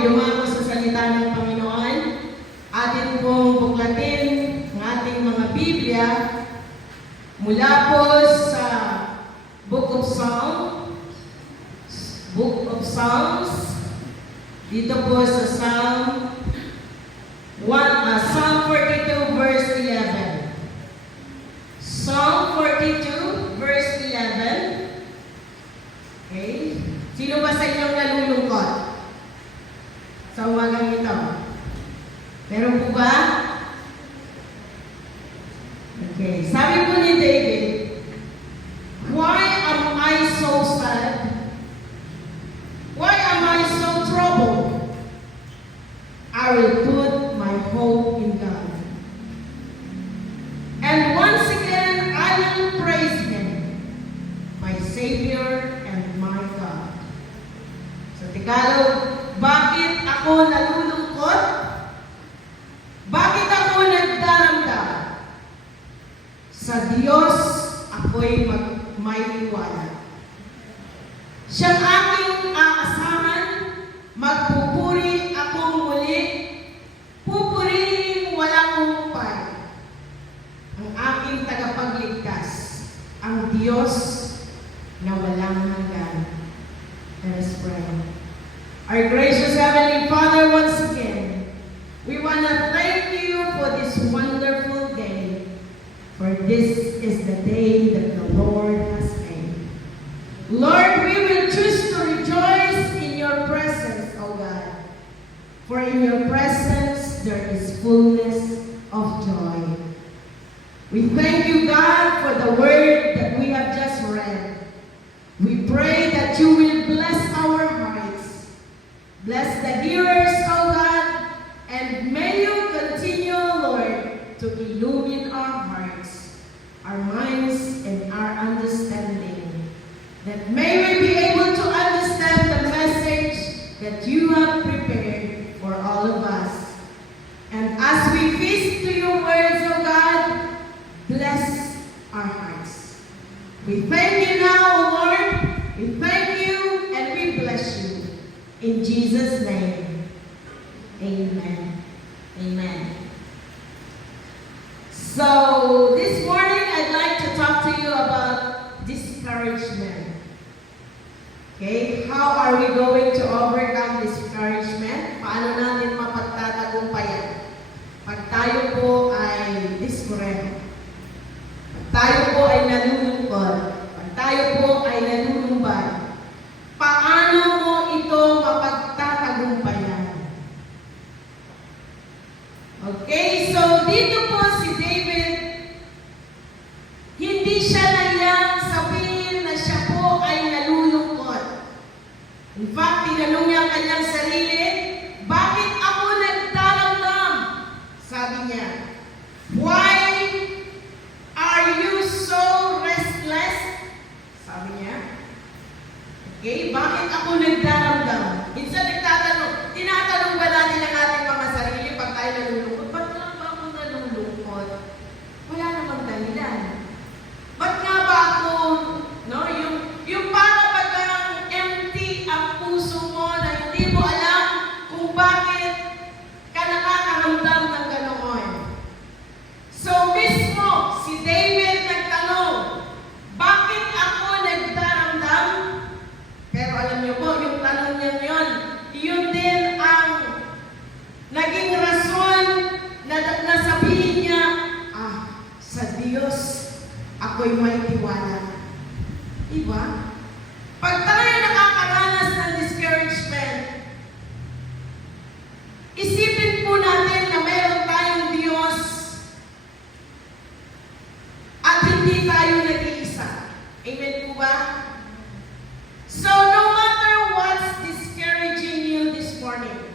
ay dumako sa salita ng Panginoon. Atin pong buklatin ang ating mga Biblia mula po sa Book of Psalms, dito po sa Psalm 42 verse 11. Psalm 42 verse 11. Okay? Sino ba sa inyong nalulungkot sa umagang ito? Meron po ba? Okay. Sabi po ni David, "Why am I so sad? Why am I so troubled? I will put my hope in God. And once again, I will praise Him, my Savior and my God." Sa Tagalog, bakit ako nalulungkot? Bakit ako nagdaramdam? Sa Diyos ako'y may tiwala. Siyang aking aasahan, magpupuri akong muli, pupurihin walang humpay. Ang aking tagapagligtas, ang Diyos na walang hanggan. Let us pray. Our gracious Heavenly Father, once again, we want to thank you for this wonderful day, for this is the day that the Lord has made. Lord, we will choose to rejoice in your presence, O God. For in your presence there is fullness of joy. We thank you, God, for the word that we have just read. We pray that you will bless our hearts. Bless the hearers, O God, and may you continue, Lord, to illumine our hearts, our minds, and our understanding. That may we be able to understand the message that you have prepared for all of us. And as we feast to your words, O God, bless our hearts. We thank you now, O Lord. We thank you and we bless you. In Jesus' name, amen. Amen. So, this morning I'd like to talk to you about discouragement. Okay? How are we going to overcome discouragement? Paano natin mapagtatagumpayan? Pag tayo po ay discouraged. Pag tayo po ay nalulungkot. Pag tayo po ay nalulumbay. Paano mo ito mapagtatagumpayan? Okay, so dito po si David, hindi siya nayang sabihin na siya po ay nalulungkot. In fact, tinanong niya ang kanyang sarili, bakit ako nagdaramdam? Sabi niya, why are you so restless? Sabi niya. Okay, bakit ako nagdaramdam? Minsan tinatanong ba natin ang ating mga sarili pag tayo nalulungkot? Ba't nga ba ako nalulungkot? Wala namang dahilan. Ba't nga ba ako, no? Yung para bagang empty ang puso mo na hindi mo alam kung bakit ka nakakaramdam ng ganoon. So mismo, si David nagtanong, bakit ako nagdaramdam? Pero alam niyo po, yung tanong niya yun din ang naging rason na sabihin niya, sa Diyos ako'y may tiwala. Diba? Pag tayo nakakaranas ng discouragement, isipin po natin na meron tayong Diyos at hindi tayo nag-iisa. Amen po ba? So, no matter what's discouraging you this morning,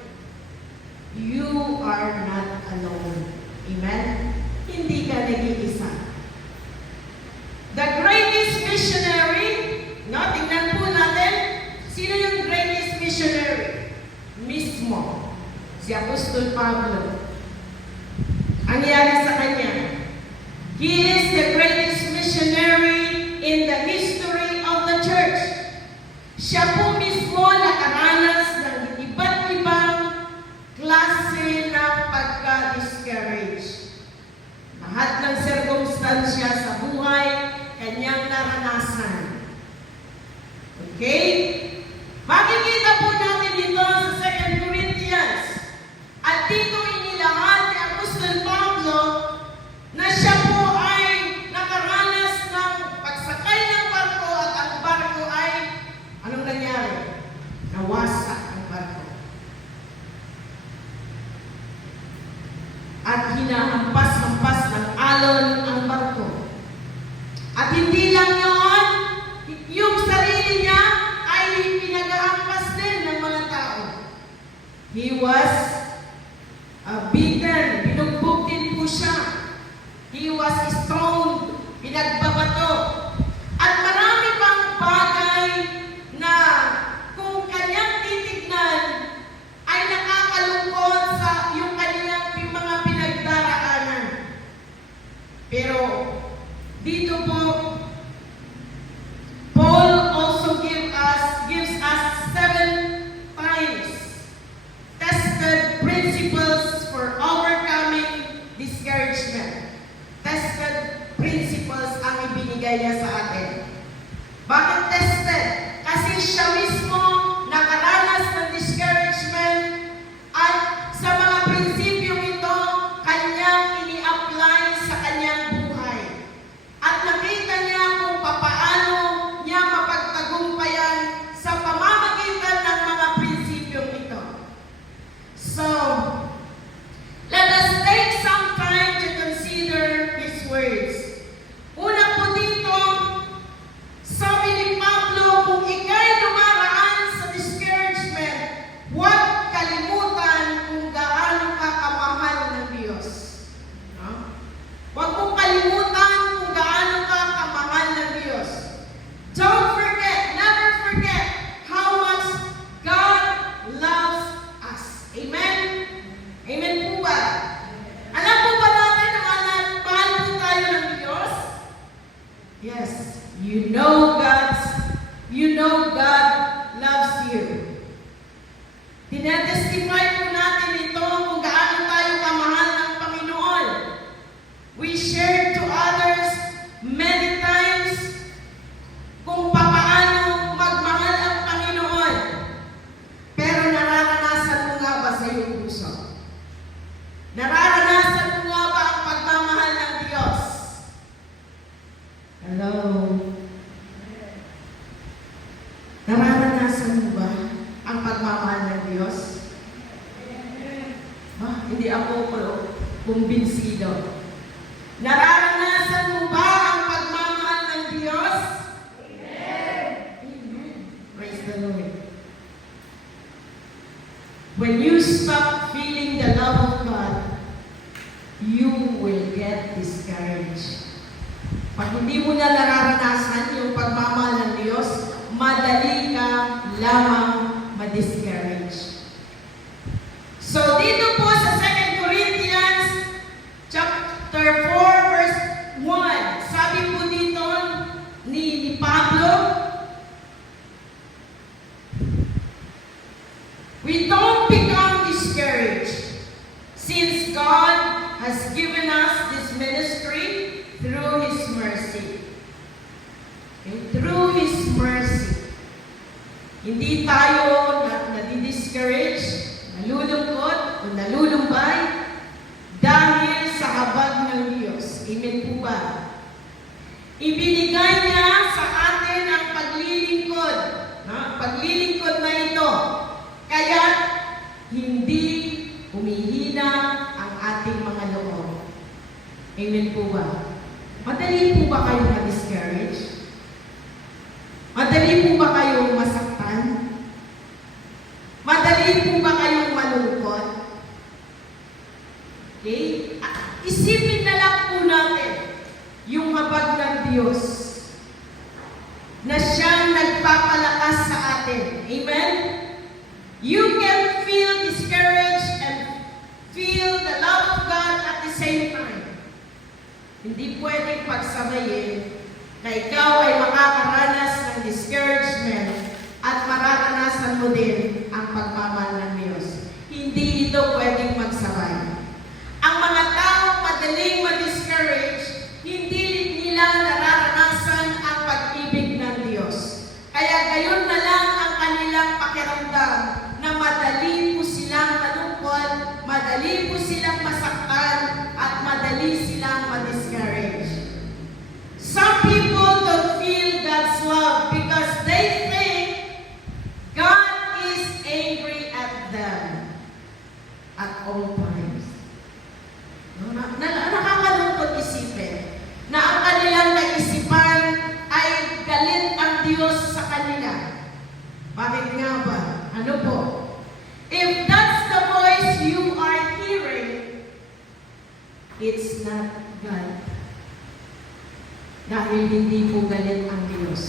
you are not alone. Amen? Hindi ka nag-iisa. The greatest missionary, no? Tingnan po natin, sino yung greatest missionary? Mismo. Si Apostol Pablo. Ang nangyari sa kanya, he is the greatest missionary in the history of the church. Siya po mismo nakaranas ng iba't ibang at hinahampas-hampas ng alon ang barko. At hindi lang yun, yung sarili niya ay pinagahampas din ng mga tao. He was beaten, binugbog din po siya. He was stoned, pinagbabato. At marami pang bagay na kung kanyang titignan ay nakakalungkot sa yung kanyang mga pinagdaraanan. Pero dito po, Paul also gives us 7 times tested principles for overcoming discouragement. Tested principles ang ibinigay niya sa atin. Bakit tested? Kasi siya mismo nakaranas ng discouragement at sa mga prinsipyong ito, kanyang ini-apply sa kanyang buhay. At nakita niya kung papaano niya mapagtagumpayan sa pamamagitan ng mga prinsipyong ito. So, let us take some time to consider his words. Una po dito, sabi ni Pablo, kung ika'y dumaraan sa discouragement, huwag kalimutan kung gaano ka kamahal ng Diyos. No? Huwag mong kalimutan kung gaano ka kamahal ng Diyos. Don't forget, never forget how much God loves us. Amen? Amen po ba? Alam po ba natin na mahal po tayo ng Diyos? Yes. You know God loves you. Tinetestify po natin ito kung gaano tayo kamahal ng Panginoon. We shared to others many times kung paano magmahal ang Panginoon. Pero nararanasan mo nga ba sa iyong puso? Nararanasan mo nga ba ang pagmamahal ng Diyos? Hello? Nararanasan mo ba ang pagmamahal ng Diyos? Hindi ako kumbinsido. Nararanasan mo ba ang pagmamahal ng Diyos? Amen. Amen. Praise the Lord. When you stop feeling the love of God, you will get discouraged. Pag hindi mo na nararanasan yung pagmamahal ng Diyos, madali ka lamang ma-discourage. So dito po sa 2 Corinthians chapter 4 verse 1, sabi po dito ni Pablo, we don't become discouraged since God has given us this ministry through His mercy. Okay? Through His mercy. Hindi tayo nadi-discourage, nalulungkot o nalulumbay dahil sa habag ng Diyos. Amen po ba? Ibinigay niya sa atin ang paglilingkod. Paglilingkod na ito. Kaya hindi humihina ang ating mga loob. Amen po ba? Madali po ba kayong ma-discourage? Madali po ba kayong masaktan? Madali po ba kayong malungkot? Okay? Isipin na lang po natin yung habag ng Diyos na siyang nagpapalakas sa atin. Amen? You can feel discouraged and feel the love of God at the same time. Hindi pwedeng pagsabayin na ikaw ay makakaranas ng discouragement at mararanasan mo din ang pagmamahal ng Diyos. Hindi ito pwedeng magsabay. Ang mga taong madaling ma-discourage, hindi nila nararanasan ang pag-ibig ng Diyos. Kaya gayon na lang ang kanilang pakiramdam na madali po silang malungkot, madali po silang masaktan, at madali silang ma-discourage. Some people don't feel God's love because they think God is angry at them at all times. No? it's not God. Dahil hindi po galit ang Diyos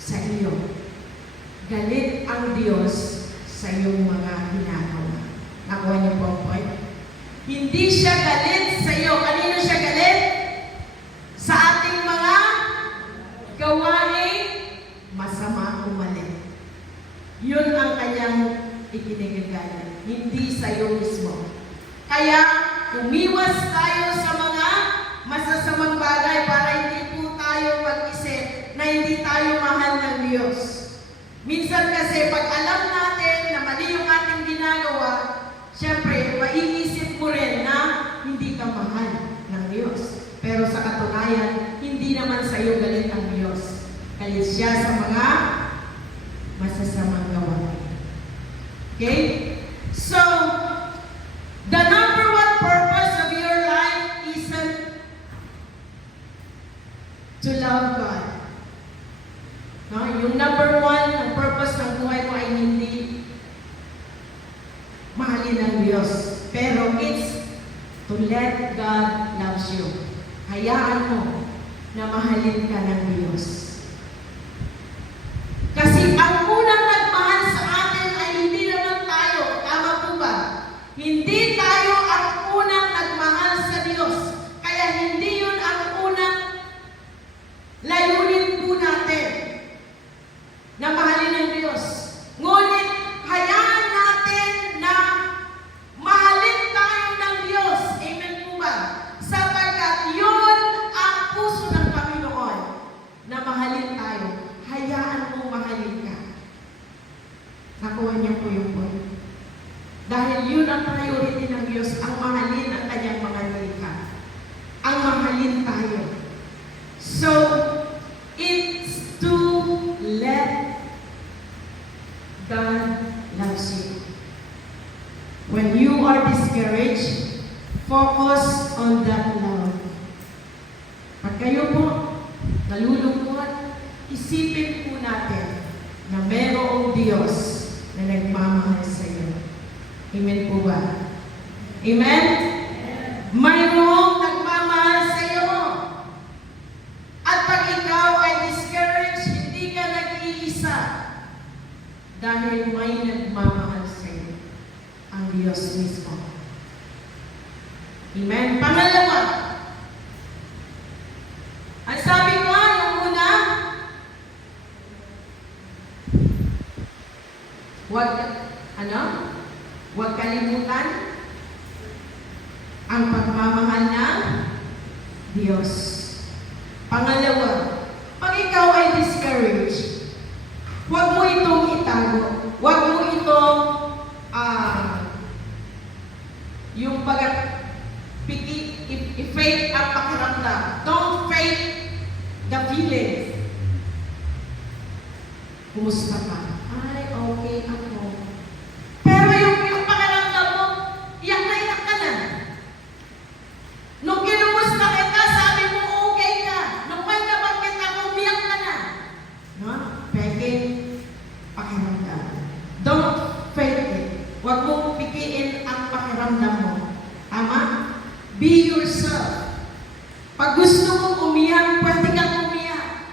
sa iyo. Galit ang Diyos sa iyong mga ginagawa. Nakuha niyo po ang point? Hindi siya galit sa iyo. Kanino siya galit? Sa ating mga gawain masama o mali. Yun ang kanyang ikinagagalit. Hindi sa iyo mismo. Kaya, umiwas tayo sa mga masasamang bagay para hindi po tayo mag-isip na hindi tayo mahal ng Diyos. Minsan kasi, pag alam natin na mali yung ating ginagawa, syempre, maiisip mo rin na hindi ka mahal ng Diyos. Pero sa katunayan, hindi naman sa iyo galit ang Diyos. Galit siya sa mga masasamang gawain. Okay? So, the number one purpose of your life isn't to love God. No? Yung number one, ang purpose ng buhay mo ay hindi mahalin ng Diyos. Pero it's to let God loves you. Hayaan mo na mahalin ka ng Diyos. Kasi ang unang nagmahal sa atin ay hindi naman tayo. Tama po ba? Hindi tayo ang unang nagmahal sa Diyos. Kaya hindi yun ang unang layunin po natin na mahalin ng Diyos. Ngunit, hayaan natin na mahalin tayo ng Diyos. Amen po ba? Sapagkat yun ang puso ng Panginoon na mahalin tayo. Hayaan mo mahalin ka. Nakuha niyo po yung point. Dahil yun ang priority ng Diyos, ang mahalin ang kanyang mga nilikha. Ang mahalin tayo. So, it's to let God loves you. When you are discouraged, focus on that love. Pag kayo po nalulungkot, isipin po natin na mayroong Diyos na nagmamahal sa iyo. Amen po ba? Amen? Mayroong nagmamahal sa iyo. At pag ikaw ay discouraged, hindi ka nag-iisa. Dahil may nagmamahal sa iyo. Ang Diyos mismo. Amen? Pangalawa, ang sabi ko, yung una, huwag kalimutan ang pagmamahal ng Diyos. Pangalawa, pag ikaw ay discouraged, huwag mo itong itago. Huwag mo itong yung i-fake ang pakiramdam. Don't fake the feelings. Kumusta ka? Ay, okay ako. Pero yung pakiramdam mo, iyak ka na. Nung kinumusta kita, sabi mo okay ka. Nung may nabanggit ako, umiyak ka na. No? Peke, pakiramdam. Don't fake it. Huwag mong pikiin ang pakiramdam mo. Tama? Be yourself. Pag gusto mong umiyak, pwede kang umiyak.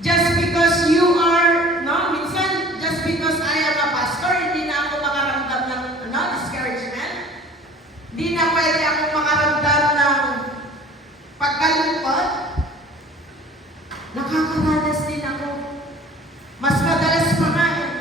Just because you are, no? Minsan, just because I am a pastor, hindi na ako makaramdam ng discouragement. Hindi na pwede ako makaramdam ng pagkalungkot. Nakakaranas din ako. Mas madalas pa nga eh.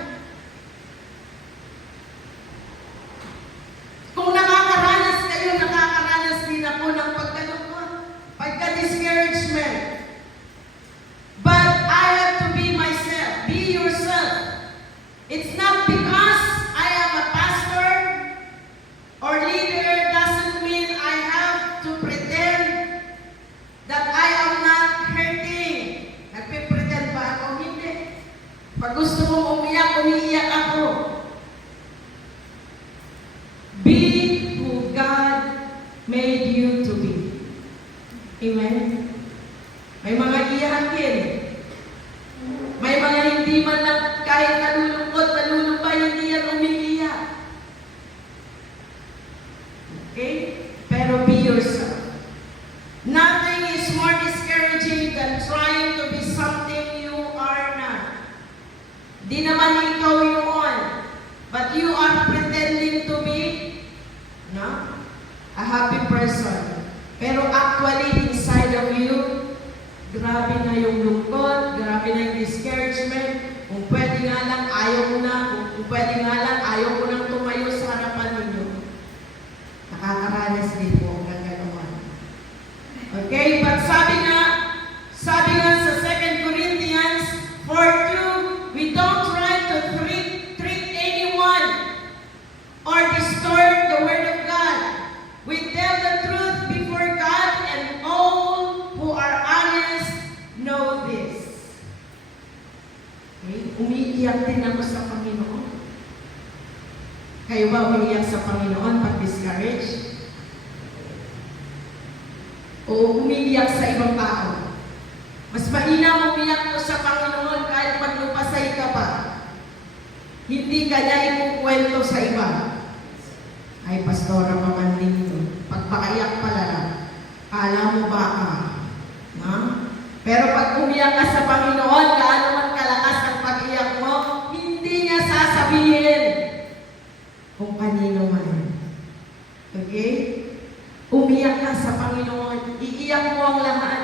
kung pwede nga lang, ayaw ko nang tumayo sa harapan ninyo. Nakakaranas din po ng gano'n. Okay, but sabi nga sa 2 Corinthians 4:2, we don't try to treat anyone or distort the word of God. We tell the truth before God, and all who are honest know this. Okay? Umiiyak din ako sa Panginoon. Kayo ba umiiyak sa Panginoon pag discouraged? O umiiyak sa ibang tao? Mas mainam umiyak mo sa Panginoon kahit maglupasay ka pa. Hindi ka niya ikukwento sa iba. Ay, pastora naman dito. Pagpakaiyak pala lang. Kala mo ba ka? Ha? Pero pag umiyak ka sa Panginoon, gaano man kalakas ang pag-iyak mo, hindi niya sasabihin kung kanino man. Okay? Umiyak ka sa Panginoon, iiyak mo ang lahat.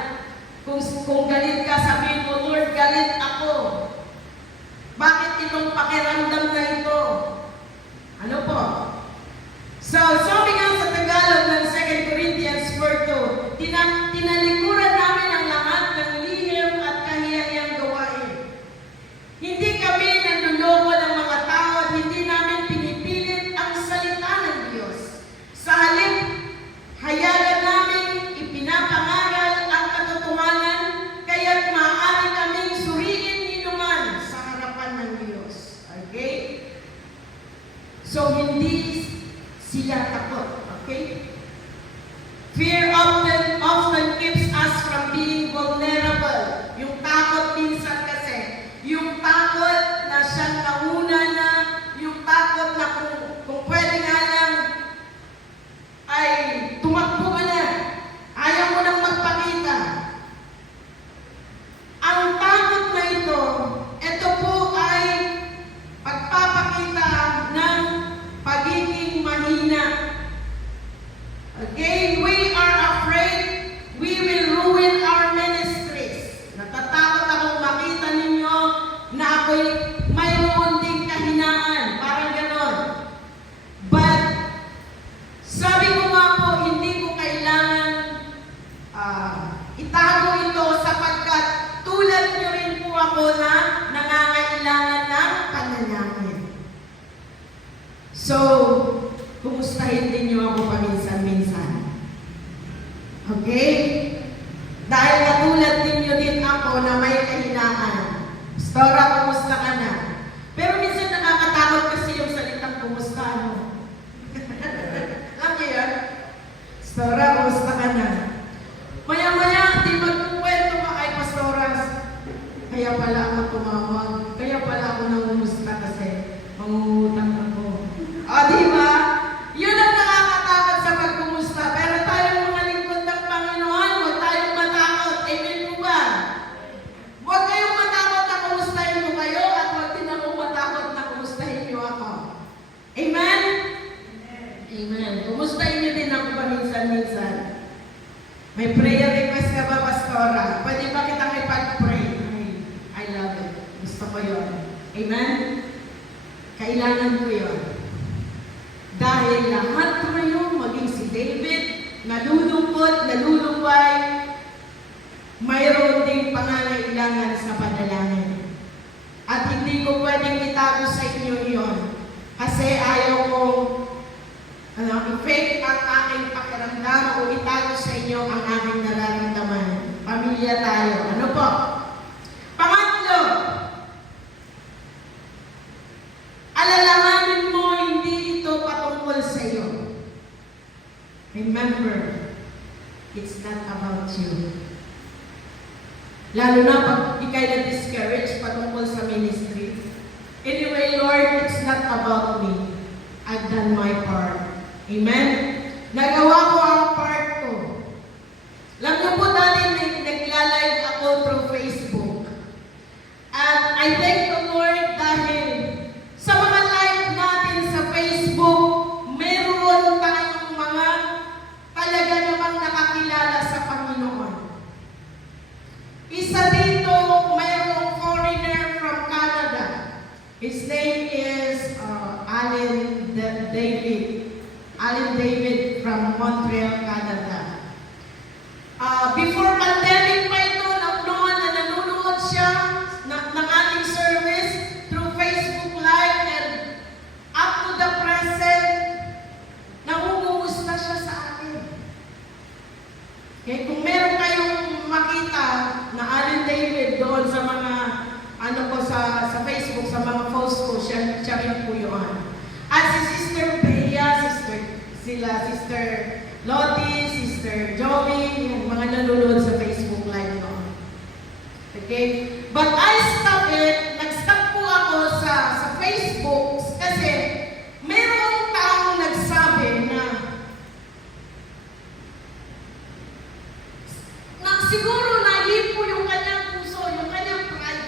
Kung galit ka, sabihin mo, Lord, galit ako. Bakit itong pakiramdam na ito? Ano po? So, sabi nga sa Tagalog ng 2 Corinthians 4:2, tinalikuran namin ang lahat ng lihim at kahiyahiyang gawain. Hindi kami nanloloko ng mga tao at hindi namin pinipilit ang salita ng Diyos. Sa halip, hayagan namin ipinapangaral ang katotohanan, kaya't maaari kaming suriin inuman sa harapan ng Diyos. Okay? So, hindi sila takot. Okay? Fear often keeps us from being vulnerable. Yung takot minsan kasi, yung takot na siyang nauna na, yung takot na kung pwede nga lang, ay tumakbo ka na. Ayaw mo nang magpakita. Ang takot na ito po ay pagpapakita ng pagiging mahina. Okay? We are afraid we will ruin our ministries. Natatakot akong makita ninyo na ako'y mayroon ding kahinaan. Parang ganon. But, sabi ko nga po, hindi ko kailangan itago ito sapagkat tulad nyo rin po ako na nangangailangan ng panalangin. So, kumustahin din nyo ako paminsan-minsan. Okay? Dahil katulad ninyo din ako na may kahinaan. Pastora, kumusta ka na? Pero minsan nakakatakot kasi yung salitang kumusta, ano? Alam niyo yun? Pastora, kumusta ka na? Maya-maya, di magkukwento ka kay Pastora. Kaya pala ako tumawag. Kaya pala ako nangumusta kasi mangungutang ako. O, di ba? Yun ang nakakatakot sa pagkumusta. Pero tayong mga lingkod ng Panginoon, huwag tayong matakot. Amen po ba? Huwag kayong matakot na kumustahin ko kayo at huwag din ako matakot na kumustahin niyo ako. Amen? Amen. Kumustahin niyo din ako paminsan-minsan. May prayer request ka ba, Pastora? Pwede ba kitang ipag-pray? I love it. Gusto ko yun. Amen? Kailangan ko yun. Dahil lahat tayo, maging si David, nalulungkot, naluluway, mayroon ding pangangailangan sa panalangin. At hindi ko pwedeng itago sa inyo yun. Kasi ayaw ko i-fake ang aking pakiramdam o itago sa inyo ang aking nararamdaman. Pamilya tayo. Ano po? Pangatlo, alalahanin mo hindi ito patungkol sa iyo. Remember, it's not about you. Lalo na pag ikay na-discourage patungkol sa ministry. Anyway, Lord, it's not about me. I've done my part. Amen? Nagawa ko ang part ko. Alam niyo po dati nagla-live ako through Facebook. At I thank the Lord dahil sa mga live natin sa Facebook, meron tayong mga talaga namang nakakilala sa Panginoon. Isa dito, mayroong foreigner from Canada. His name is Allen David from Montreal, Canada. Before pandemic pa ito, noon na nanonood siya ng ating service through Facebook Live, and up to the present, nangungumusta siya sa akin. Okay, kung meron kayong makita na Allen David doon sa mga sa Facebook, sa mga post ko, siya rin po yun. At si Sister Bea, Sister Lottie, Sister Joey, yung mga nanonood sa Facebook Live noon. Okay? But I stopped it. Nag-stop po ako sa Facebook kasi mayroong taong nagsabi na siguro nahipo yung kanyang puso, yung kanyang pride,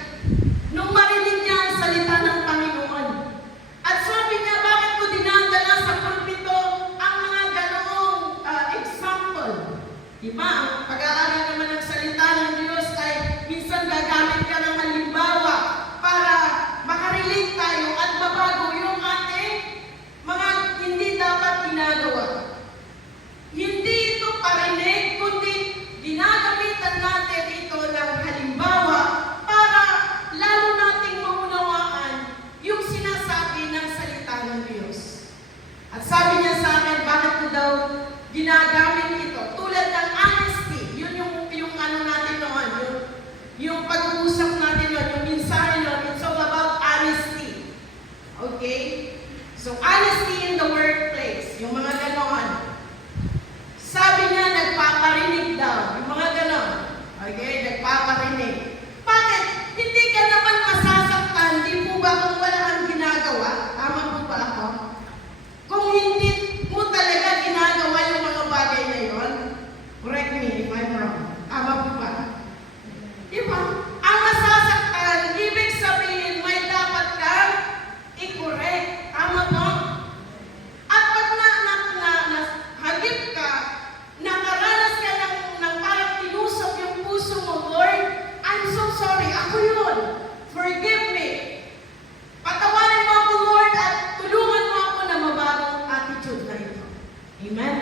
nung marinig niya ang salita ng Panginoon. At sabi niya, bakit ko dinadala sa pulpito ang mga ganoong example? Diba? Ang pag-aaral naman ng salita ng Diyos ay minsan gagamit ka ng halimbawa para makarelate tayo at mabago yung ating mga hindi dapat ginagawa. Hindi ito parinig, kundi ginagamitan natin ito ng halimbawa para lalo nating maunawaan yung sinasabi ng salita ng Diyos. At sabi niya sa akin, bakit ko daw ginagamit ito? Tulad ng honesty, yun yung ano natin noon, yung pag-uusap natin noon, yung mensahe noon, it's all about honesty. Okay? So, honesty in the workplace, yung mga ganoon. Sabi niya, nagpaparinig daw. Yung mga ganon. Okay? Nagpaparinig. Bakit? Hindi ka naman masasaktan. Di po ba kung wala kang ginagawa? Tama po ba ako? Kung hindi mo talaga ginagawa yung mga bagay na yon, correct me if I'm wrong. Tama po ba? Di ba? Ang masasaktan, ibig sabihin, may dapat kang i-correct. Tama po? At pag hagip ka, nakaranas ka ng parang tinusok yung puso mo, Lord, I'm so sorry, ako yun. Forgive me. Patawarin mo ako, Lord, at tulungan mo ako na mabago ang attitude na ito. Amen?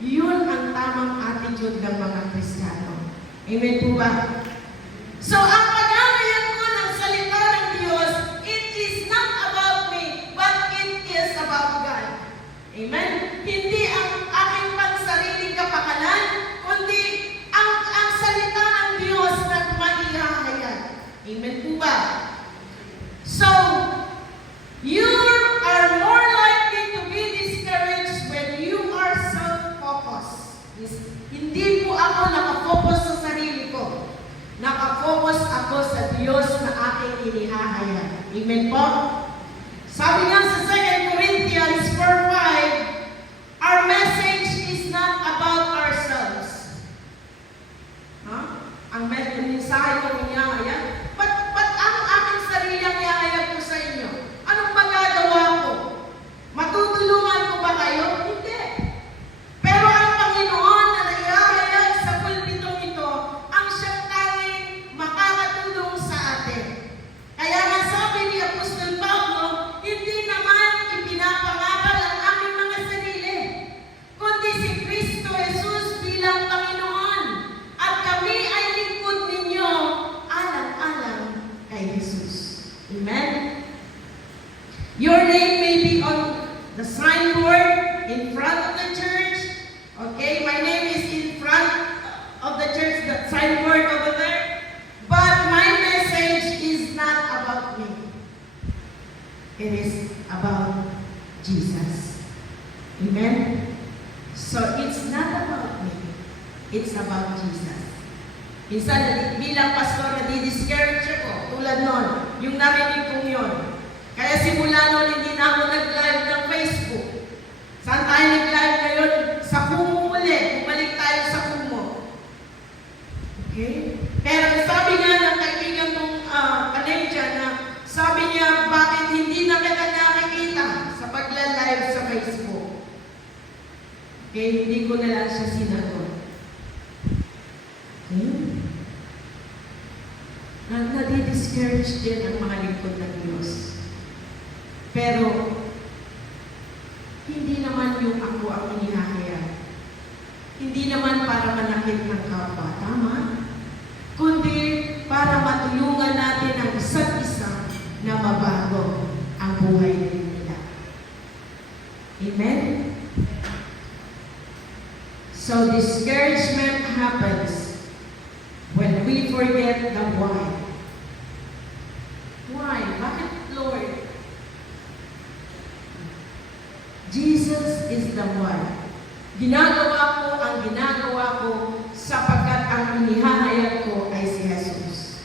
Yun ang tamang attitude ng mga Kristiyano. Amen po ba? So, ang pag-aaral ko ng salita ng Diyos, it is not about me, but it is about God. Amen? Hindi ang aking pansariling kapakanan, kundi ang salita ng Diyos na maihahayag. Amen po ba? So, you are more likely to be discouraged when you are self-focused. Hindi po ako nakafocus sa sarili ko. Nakafocus ako sa Diyos na aking inihahayag. Amen po? Sabi nga sa 2 Corinthians 4:5, our message is not about ourselves. Ang mensahe ko inihahayag, ba't ang aking sarili ang ihahayag ko sa inyo? Anong magagawa ko? Matutulungan ko ba kayo? Hindi. Pero ang Panginoon na naihahayag sa pulpitong ito, ang siyang tanging makakatulong sa atin. Kaya nga sabi ni Apostol Pablo, hindi naman ipinapangaral ang aming mga sarili, kundi si Kristo Jesus bilang Panginoon, at kami ay lingkod ninyo alang-alang kay Jesus. Amen? Your name may be on the signboard in front of the church. Okay, my name is in front of the church, the signboard over there. But my message is not about me. It is about Jesus. Amen? So, it's not about me. It's about Jesus. Minsan, bilang pastor, nadi-discourage ako. Tulad nun, yung narinig kong yun. Kaya simula nun, hindi na ako nag-live ng Facebook. Saan tayo nag-live ngayon? Sa Kumu ulit. Bumalik tayo sa Kumu. Okay? Pero sabi nga ng kaibigan kong Canadian na sabi niya, bakit hindi na kita nakikita sa pagla-live sa Facebook? Okay, hindi ko na lang siya sinagot. Okay? Nadi-discourage din ang mga lingkod ng Diyos. Pero, yung ako ang inihahayag. Hindi naman para manakit ng kapwa, tama? Kundi para matulungan natin ang isa't isa na mabago ang buhay nila. Amen? So discouragement happens when we forget the why. Why? Bakit, Lord? Jesus is the why. Ginagawa ko ang ginagawa ko sapagkat ang inihahayag ko ay si Jesus.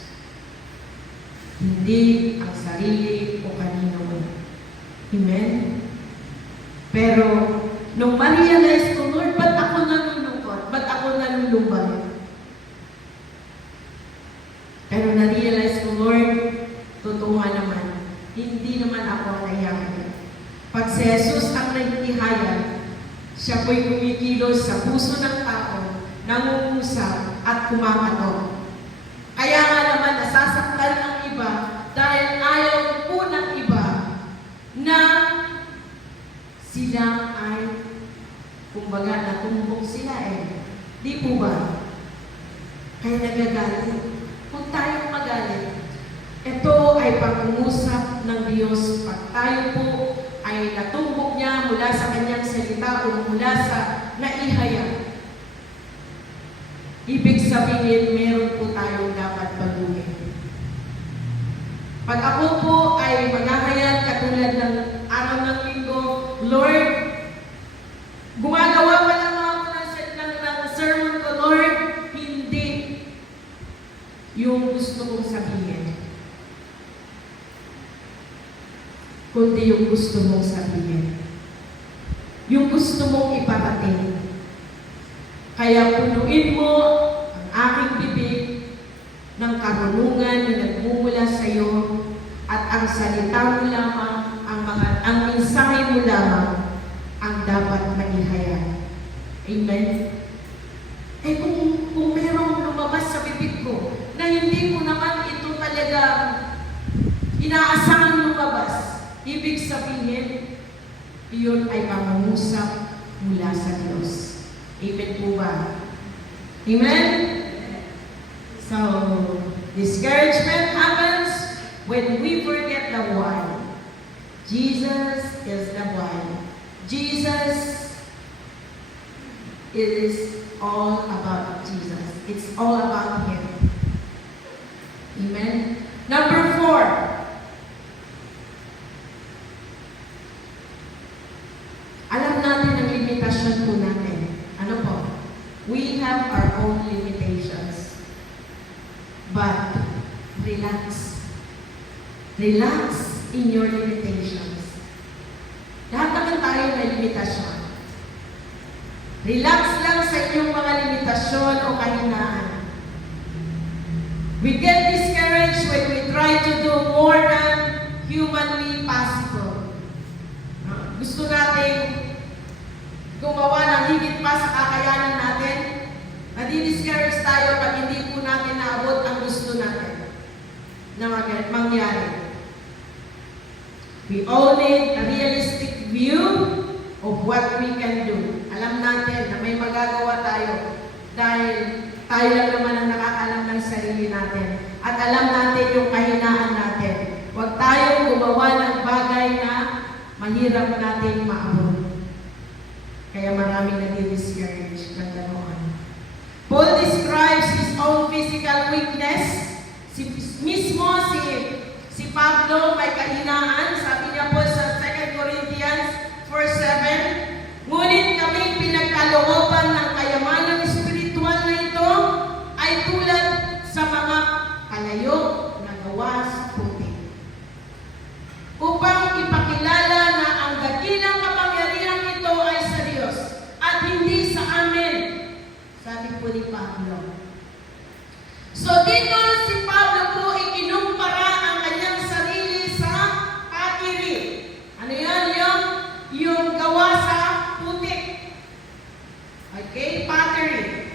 Hindi ang sarili o kanino man. Amen? Pero, nung ma-realize ko, Lord, ba't ako nalulungkot? Ba't ako nalulumbay? Pero na-realize ko, Lord, totoo nga naman, hindi naman ako ang nahihayag. Pag si Jesus ang nagtihayag, siya po'y kumikilos sa puso ng tao, nangungusap at kumakatok. Kaya nga naman nasasaktan ang iba dahil ayaw po ng iba na sila ay, kumbaga, natumbok sila Di po ba? Kaya nagagalit. Huwag tayong magalit. Ito ay pangungusap ng Diyos. Pag tayo po ay natumbok niya mula sa kanyang salita o mula sa naihayag. Ibig sabihin, meron po tayong dapat baguhin. Pag ako po ay maghahayag katulad ng araw ng linggo, Lord, gumagawa pa lang ako ng sermon ko, Lord, hindi yung gusto kong sabihin, kundi yung gusto mong sabihin. Yung gusto mong iparating. Kaya punuin mo ang aking bibig ng karunungan na nagmumula sa iyo at ang salita mo lamang, ang mensahe mo lamang ang dapat maihayag. Amen? Kung merong lumabas sa bibig ko na hindi ko naman ito talaga inaasahan lumabas, ibig sabihin, iyon ay pangungusap mula sa Diyos. Amen po ba? Amen? So, discouragement happens when we forget the why. Jesus is the why. Jesus is all about Jesus. It's all about Him. Amen? Number 4. Alam natin ang limitasyon po natin. Ano po? We have our own limitations. But, relax. Relax in your limitations. Lahat naman tayo may limitasyon. Relax lang sa inyong mga limitasyon o kahinaan. We get discouraged when we try to do more than humanly possible. Gusto natin gumawa ng higit pa sa kakayanan natin. Nadi-discourage tayo pag hindi po natin naabot ang gusto natin na mangyari. We all need a realistic view of what we can do. Alam natin na may magagawa tayo dahil tayo lang naman ang nakakalam ng sarili natin. At alam natin yung kahinaan natin. Huwag tayong gumawa ng bagay na mahirap natin maabot. Kaya maraming nadi-discourage ng ganoon. Paul describes his own physical weakness. Si Pablo may kahinaan. Sabi niya po sa 2 Corinthians 4:7, ngunit kami pinagkalooban ng kayamanang espiritual na ito ay tulad sa mga kalayo na gawa sa putik. Upang ipakilala na ang dakilang kapangyarihan ito ay sa Diyos at hindi sa amin. Sabi po ni Pablo. So dito si Pablo po ikinumpara ang kanyang sarili sa patiri. Ano yan? Yung gawa sa putik. Okay? Pottery.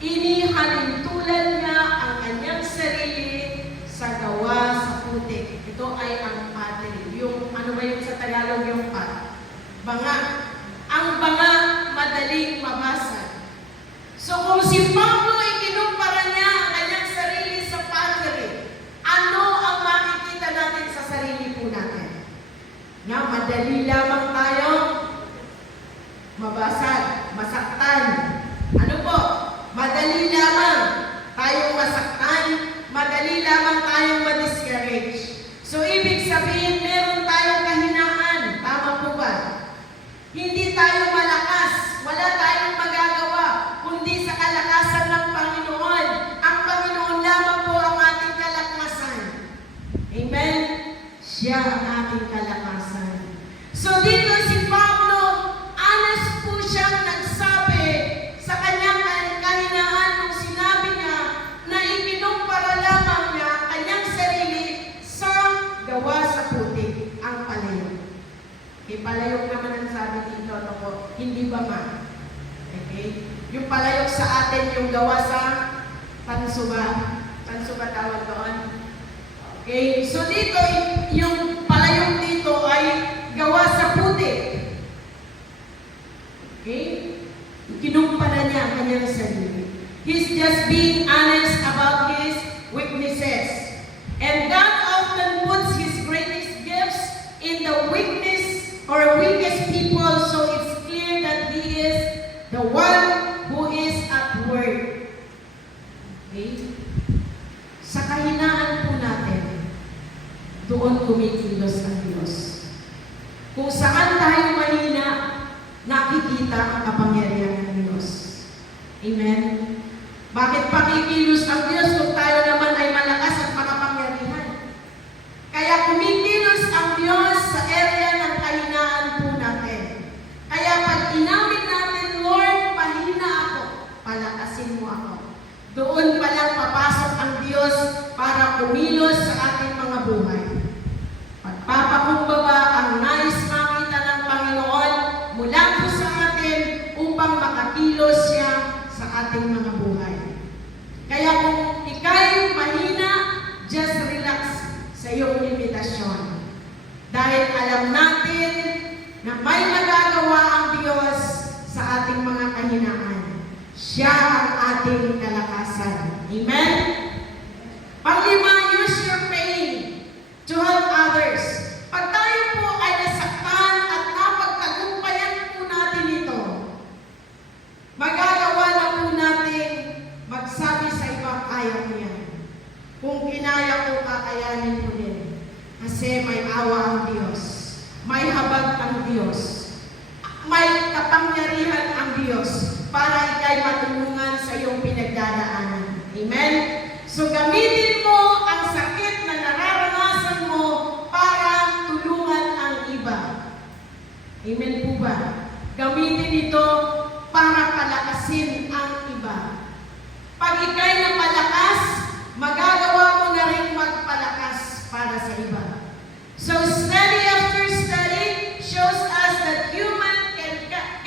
Inihalintulad niya ang kanyang sarili sa gawa sa putik. Ito ay ang pottery. Yung, ano ba yung sa Tagalog yung pot? Banga. na madali lamang tayo mabasag, masaktan. Ano po? Madali lamang tayong masaktan, madali lamang tayong ma-discourage. So, ibig sabihin, meron tayong kahinaan. Tama po ba? Hindi tayo malakas. Wala tayong magagawa, kundi sa kalakasan ng Panginoon. Ang Panginoon lamang po ang ating kalakasan. Amen? Siya ang ating kalakasan. So, dito si Pablo, honest po siyang nagsabi sa kanyang kahinaan nung sinabi niya na ikinumpara lamang niya ang kanyang sarili sa gawa sa putik, ang palayok. Okay, palayok naman ang sabi dito, ano po, hindi ba ma? Okay? Yung palayok sa atin, yung gawa sa tansuba. Tansuba tawag doon. Okay, so dito, yung palayok dito ay gawa sa putik. Okay? Kinumpara niya ang kanyang sarili. He's just being honest about his weaknesses. And God often puts His greatest gifts in the weakness or weakest people, so it's clear that He is the one who is at work. Okay? Sa kahinaan po natin, doon kumikilos ang Diyos. Kung saan tayo mahina, nakikita ang kapangyarihan ng Diyos. Amen? Bakit pakikilos ang Diyos kung tayo naman ay malakas at makapangyarihan? Kaya kumikilos ang Diyos sa area ng kahinaan po natin. Kaya pag inamin natin, Lord, mahina ako, palakasin mo ako. Doon palang papasok ang Diyos para kumilos sa ating mga buhay. Pagpapakumbaba ang nais makita ng Panginoon mula po sa atin upang makakilos siya sa ating mga buhay. Kaya kung ika'y mahina, just relax sa iyong limitasyon. Dahil alam natin na may magagawa ang Diyos sa ating mga kahinaan. Siya ang ating kalakasan. Amen? Panglima, use your pain to help others. Pag tayo po ay nasaktan at napagtagumpayan po natin ito, magagawa na po natin magsabi sa ibang kaya ko yan. Kung kinaya ko, kakayanin ko din. Kasi may awa ang Diyos. May habag ang Diyos. May kapangyarihan ang Diyos para ikay matulungan sa iyong pinagdadaanan. Amen? So gamitin mo ang sakit na nararanasan mo para tulungan ang iba. Amen po ba? Gamitin ito para palakasin ang iba. Pag ikay napalakas, magagawa mo na rin magpalakas para sa iba. So study after study shows us that human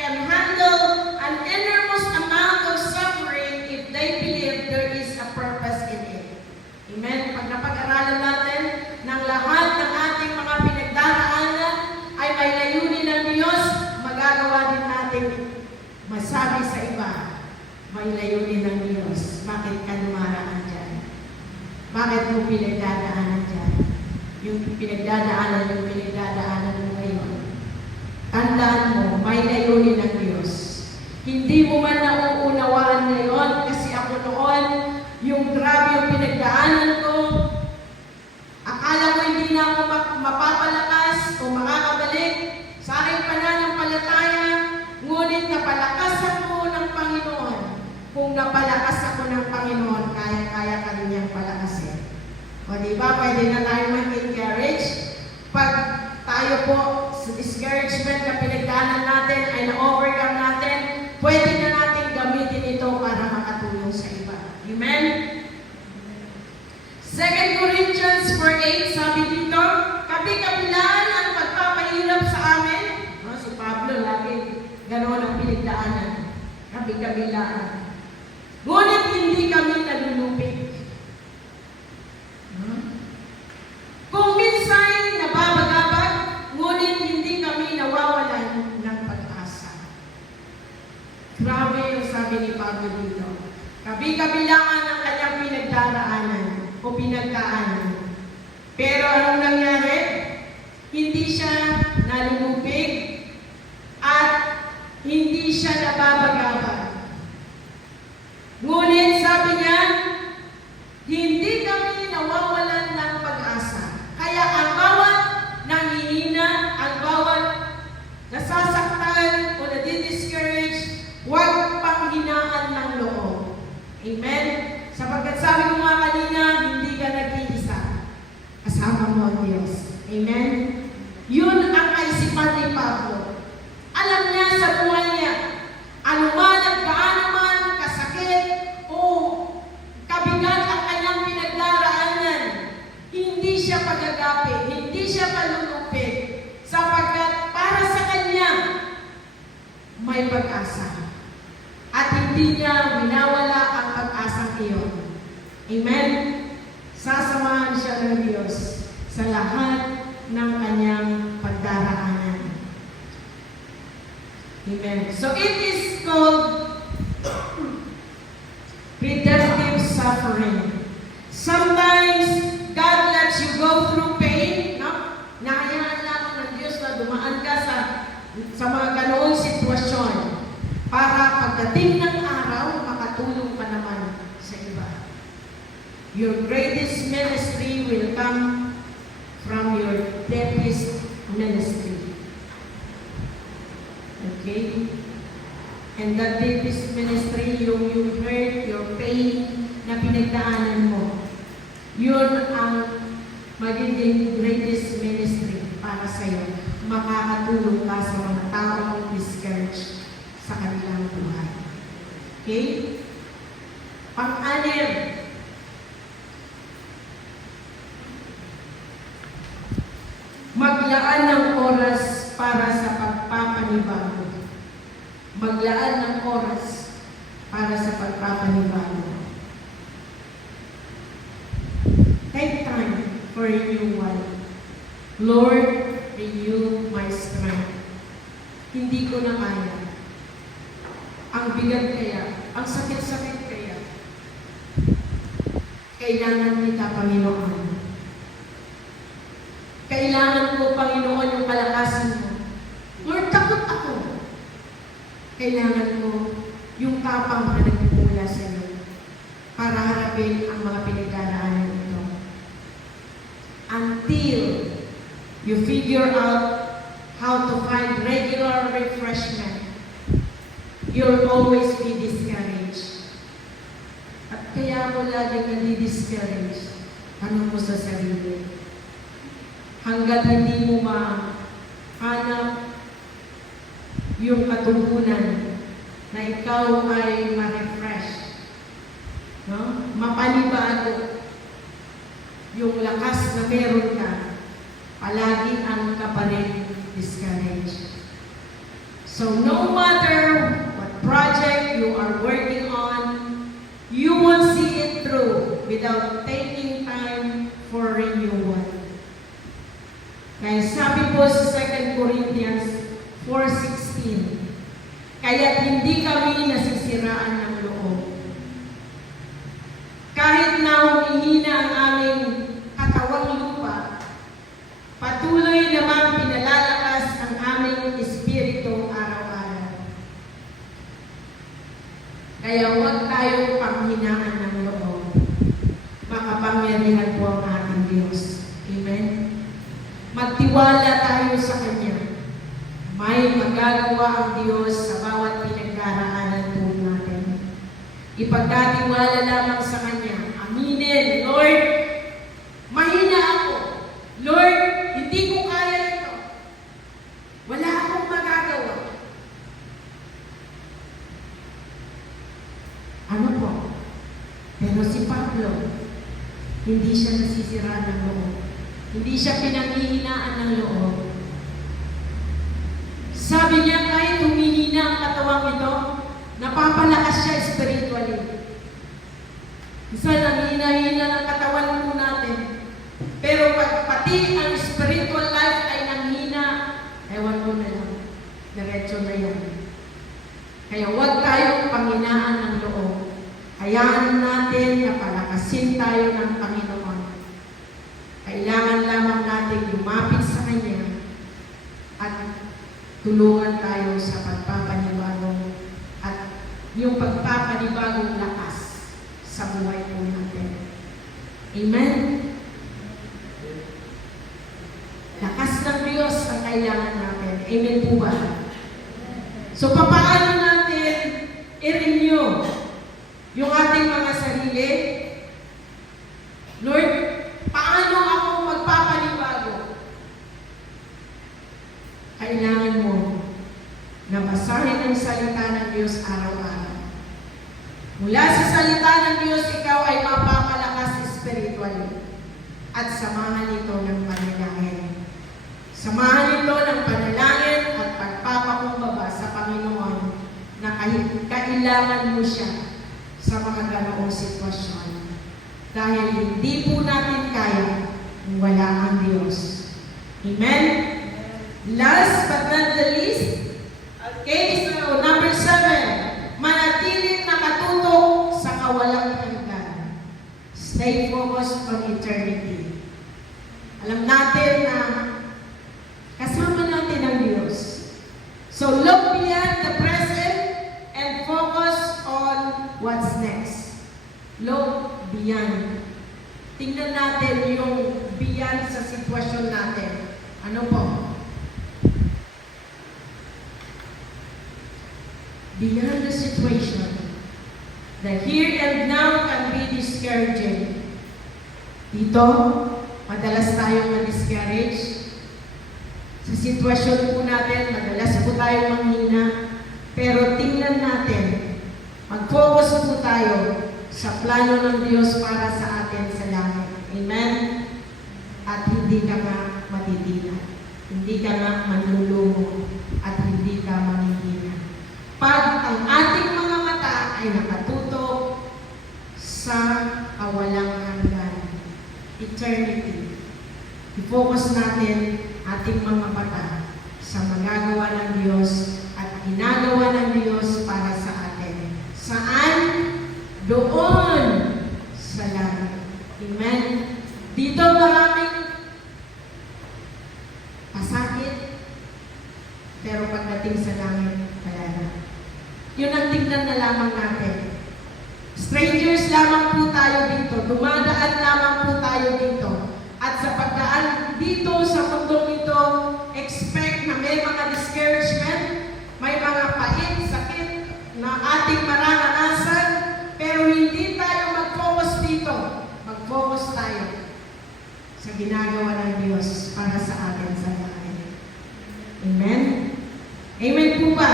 can handle an enormous amount of suffering if they believe there is a purpose in it. Amen? Pag napag-aralan natin ng lahat ng ating mga pinagdaraanan ay may layunin ng Diyos, magagawa din natin masabi sa iba, may layunin ng Diyos. Bakit ka dumaraan dyan? Bakit mo pinagdadaanan dyan? Yung pinagdadaanan mo ngayon. Tandaan mo, may layunin ng Diyos. Hindi mo man nauunawaan ngayon kasi ako noon, yung grabe yung pinagdaanan ko, akala ko hindi na ako mapapalakas o makakabalik sa aking pananampalataya, ngunit napalakasan ko ng Panginoon. Kung napalakas ako ng Panginoon, kaya ka rin niyang palakasin. O diba, pwede na tayo mag-encourage. Pag tayo po sa discouragement na pinagdaanan natin ay na-overcome natin, pwede na natin gamitin ito para makatulong sa iba. Amen? 2 Corinthians 4:8, sabi dito, kabi-kabilaan ang pagpapahirap sa amin. No, si Pablo, lagi gano'n ang pinagdaanan. Kabi-kabilaan. Ngunit hindi kami nalulupit. Kung minsan nababagabag, ngunit hindi kami nawawalan ng pag-asa. Grabe yung sabi ni Pablo dito. Kabi-kabilangan ang kanyang pinagdaraanan o pinagdaanan. Pero anong nangyari? Hindi siya siya nababagabag. Ngunit sabi niya, hindi kami nawawalan ng pag-asa. Kaya ang bawat nanghihina, ang bawat nasasaktan o nadidiscourage, huwag panghinaan ng loob. Amen? Sapagkat sabi ko nga kanina, hindi ka nag-iisa. Kasama mo ang Diyos. Amen? Yun ang kaisipan ni Pablo. Alam niya sa buhay niya, anuman at gaano man kasakit o kabigat ang kanyang pinagdaraanan, hindi siya pagagapi, hindi siya palulupit, sapagkat para sa kanya, may pag-asa. At hindi niya minawala ang pag-asang iyon. Amen? Sasamahan siya ng Diyos sa lahat ng kanyang pagdaraanan. Amen. So it is called redemptive suffering. Sometimes God lets you go through pain, no? Nahayaan lang ng Diyos na dumaan ka sa mga ganoong sitwasyon para pagdating ng araw, makatulong ka naman sa iba. Your greatest ministry will come from your deepest ministry. Okay? And that deepest ministry, yung hurt, your pain na pinagdaanan mo, yun ang magiging greatest ministry para sa'yo. Makakatulong ka sa mga taong discouraged sa kanilang buhay. Okay? Pang-anim, maglaan ng oras para sa pagpapanibago. Maglaan ng oras para sa pagpapanibago. Take time for renewal. Lord, renew my strength. Hindi ko na kaya. Ang bigat kaya, ang sakit-sakit kaya. Kailangan kita, Panginoon. Kailangan ko, Panginoon, yung kalakasan mo. Lord, takot ako. Kailangan ko yung tapang na nagmumula sa iyo para harapin ang mga pinagdaraanan ito. Until you figure out how to find regular refreshment, you'll always be discouraged. At kaya mo laging nadi-discourage, tanong mo sa sarili. Hanggat hindi mo mahanap yung katugunan na ikaw ay ma-refresh, no? Mapanibago yung lakas na meron ka, palagi ang ka pa rin discouraged. So no matter what project you are working on, you won't see it through without taking time for renewal. Kaya sabi po sa 2 Corinthians 4:16, kaya't hindi kami nasisiraan ng loob. Kahit na humihina ang aming katawang lupa, patuloy namang pinalalakas ang aming espiritu araw-araw. Kaya huwag tayong panghinaan ng loob. Makapangyarihan po ang ating Diyos. Amen? Magtiwala tayo sa Kanya. May magagawa ang Diyos sa bawat pinagdaraanan po natin. Ipagkatiwala lamang sa Kanya. Aminin, Lord, mahina ako. Lord, hindi ko kaya ito. Wala akong magagawa. Ano po? Pero si Pablo, hindi siya nasisiraan ng loob. Hindi siya pinanghihinaan ng loob. Sabi niya, kahit humihina ang katawang ito, napapalakas siya spiritually. Isa nanghina-hina ng katawan po natin. Pero pati ang spiritual life ay nanghina, ewan ko na lang. Diretso na yan. Kaya huwag tayong panghinaan ng loob. Hayaan natin na palakasin tayo ng Panginoon. Kailangan lamang natin lumapit sa Kanya at tulungan tayo sa pagpapanibagong at yung pagpapanibagong lakas sa buhay po natin. Amen? Lakas ng Diyos ang kailangan natin. Amen po ba? So, paano natin i-renew yung ating mga sarili? Lord, paano ako magpapanibago? Kailangan mo na basahin ang salita ng Diyos araw-araw. Mula sa salita ng Diyos, ikaw ay mapapalakas spiritually. At samahan ito ng panalangin. Samahan ito ng panalangin at pagpapakumbaba sa Panginoon na kailangan mo siya sa mga ganoong sitwasyon. Dahil hindi po natin kaya kung wala ang Diyos. Amen? Last but not the least, okay, so number 7, manatiling nakatutok sa kawalang hanggan. Stay focused on eternity. Alam natin na kasama natin ang Diyos. So look beyond the present and focus on what's next. Look beyond. Tingnan natin yung beyond sa sitwasyon natin. Ano po? Beyond the situation. The here and now can be discouraging. Dito, madalas tayong ma-discourage. Sa sitwasyon po natin, madalas po tayong manghina. Pero tingnan natin, mag-focus po tayo sa plano ng Diyos para sa atin sa langit. Amen? At hindi ka nga matitila. Hindi ka nga manlulumo. At hindi ka manghihina. Pag ang ating mga mata ay nakatutok sa kawalang hanggan, eternity, i-focus natin ating mga mata sa magagawa ng Diyos at ginagawa ng Diyos para sa atin. Saan? Doon sa langit. Amen? Dito maraming pasakit, pero pagdating sa langit, wala na. Yun ang tignan na lamang natin. Strangers lamang po tayo dito. Dumadaan lamang po tayo dito. At sa pagdaan dito sa mundong ito, expect na may mga discouragement, may mga pait, sakit na ating mararanasan, pero hindi tayo mag-focus dito. Mag-focus tayo sa ginagawa ng Diyos para sa atin sa langit. Amen? Amen po ba?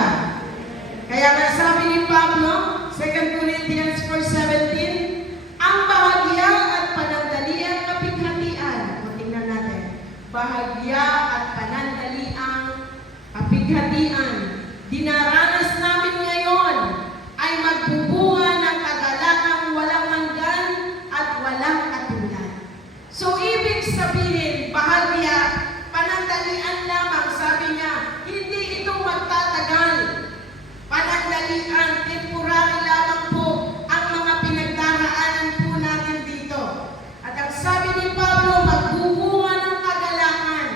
Kaya nga sabi ni Pablo, 2 Corinthians 4:17, ang bahagya at panandaliang kapighatian. O tingnan natin. Bahagya at panandaliang kapighatian. Dinaranas namin ngayon ay magbubunga ng kagalagang walang hanggan at walang katulad. So, ibig sabihin, bahagya, panandalian lamang, sabi niya, hindi ito magtatagal. Panandalian, temporary lamang po ang mga pinagdaraanan po natin dito. At ang sabi ni Pablo, magbubunga ng kagalakan.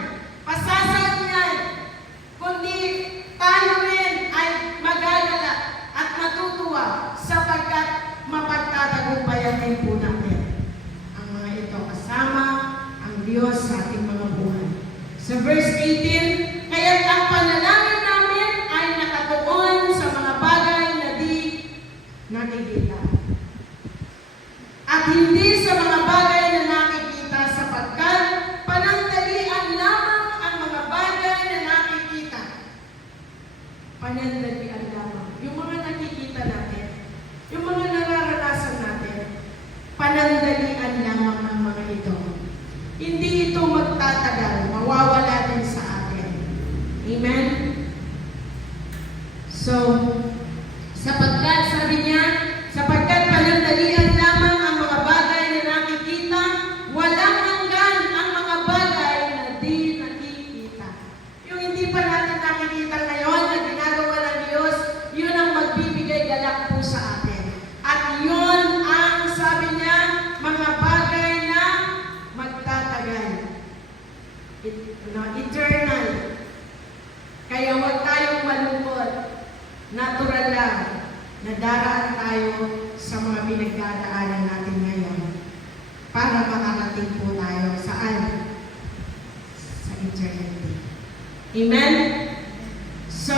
Pasasagot niyan, kundi tayo rin ay magagalak at matutuwa sapagkat mapagtatagumpayan din po natin ang mga ito kasama ang Diyos sa ating mga buhay. Sa verse 18, kaya't ang panalangin namin ay nakatuon sa mga bagay na di nakikita. At hindi sa mga bagay na nakikita sapagkat panandalian lamang ang mga bagay na nakikita. Panandalian lamang. Yung mga nakikita natin, yung mga nararanasan natin, panandalian lamang ang mga ito. Hindi ito magtatagal, mawawala din sa atin. Amen? So, sapagkat, sabi niya, sapagkat panandalian lamang ang mga bagay na nakikita, walang hanggan ang mga bagay na di nakikita. Yung hindi pa natin nakikita ngayon na ginagawa ng Diyos, yun ang magbibigay galak po sa atin. At yun ang, sabi niya, mga bagay na magtatagal. Eternal. Kaya wag natural lang na daraan tayo sa mga pinagdadaanan natin ngayon para makarating po tayo saan? Sa eternity. Amen? So,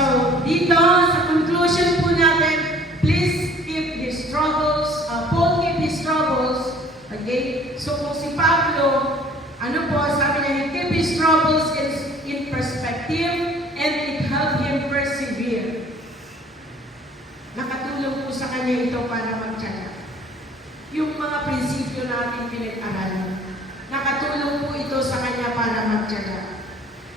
dito sa conclusion po natin, please keep the struggles, Paul keep the struggles, okay? So, kung si Pablo, ano po, sabi niya, he keep his struggles in perspective and it helped him persevere. Nakatulong po sa kanya ito para magtiyaga. Yung mga prinsipyo natin pinag-aralan, nakatulong po ito sa kanya para magtiyaga.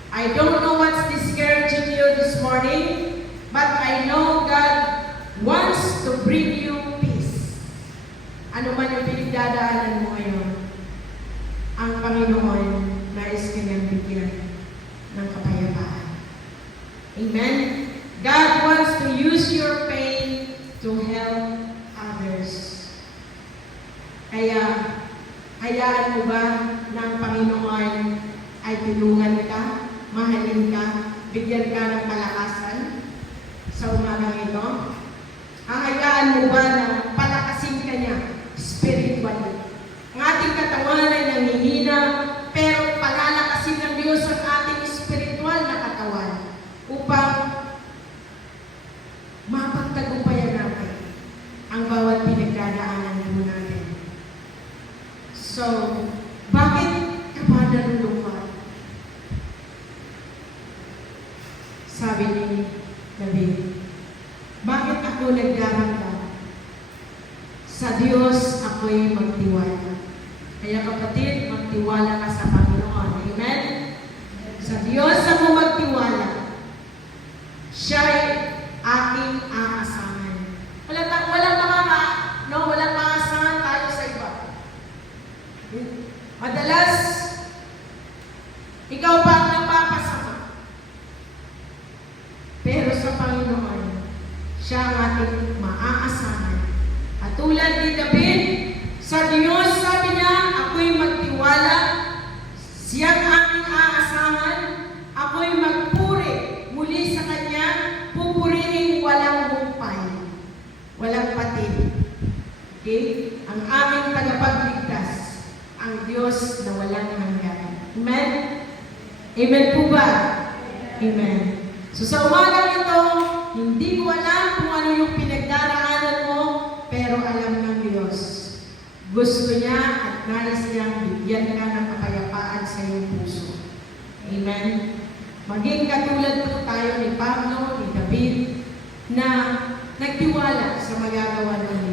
I don't know what's discouraging you this morning, but I know God wants to bring you peace. Ano man yung pinagdadaanan mo ngayon, ang Panginoon nais kanyang bigyan ng kapayapaan. Amen? God wants to use your pain to help others. Kaya, hayaan mo ba ng Panginoon ay tulungan ka, mahalin ka, bigyan ka ng kalakasan sa umagang ito? Hayaan mo ba na palakasin ka niya spiritually? Ang ating katawan ay nanghihina, pero palalakasin ng Diyos ang ating spiritual na katawan upang mapagtagumpayan natin ang bawat pinagdadaanan mo natin. So, bakit ka ba nalulungkot? Sabi ni David, bakit ako nagdarangdam? Sa Diyos ako'y magtiwala. Kaya kapatid, magtiwala ka sa Panginoon. Amen? Sa Diyos ako magtiwala. Siya'y aking aasahan. Walang maasahan tayo sa iba. Madalas, ikaw pa ang napapasama. Pero sa Panginoon, siya ang ating maaasahan. At tulad ni David, sa Diyos, sabi niya, ako'y magtiwala, siyang aking aasahan, ako'y magpuri muli sa Kanya, pupurihin walang humpay, walang patid. Okay? Ang aming tagapagligtas, ang Diyos na walang hanggan. Amen? Amen po ba? Amen. So sa umagang ito, hindi ko alam kung ano yung pinagdaraanan mo, pero alam ng Diyos. Gusto niya at nais niyang bigyan ka ng kapayapaan sa iyong puso. Amen? Maging katulad po tayo ni Pablo, ni David, na nagtiwala sa magagawa ng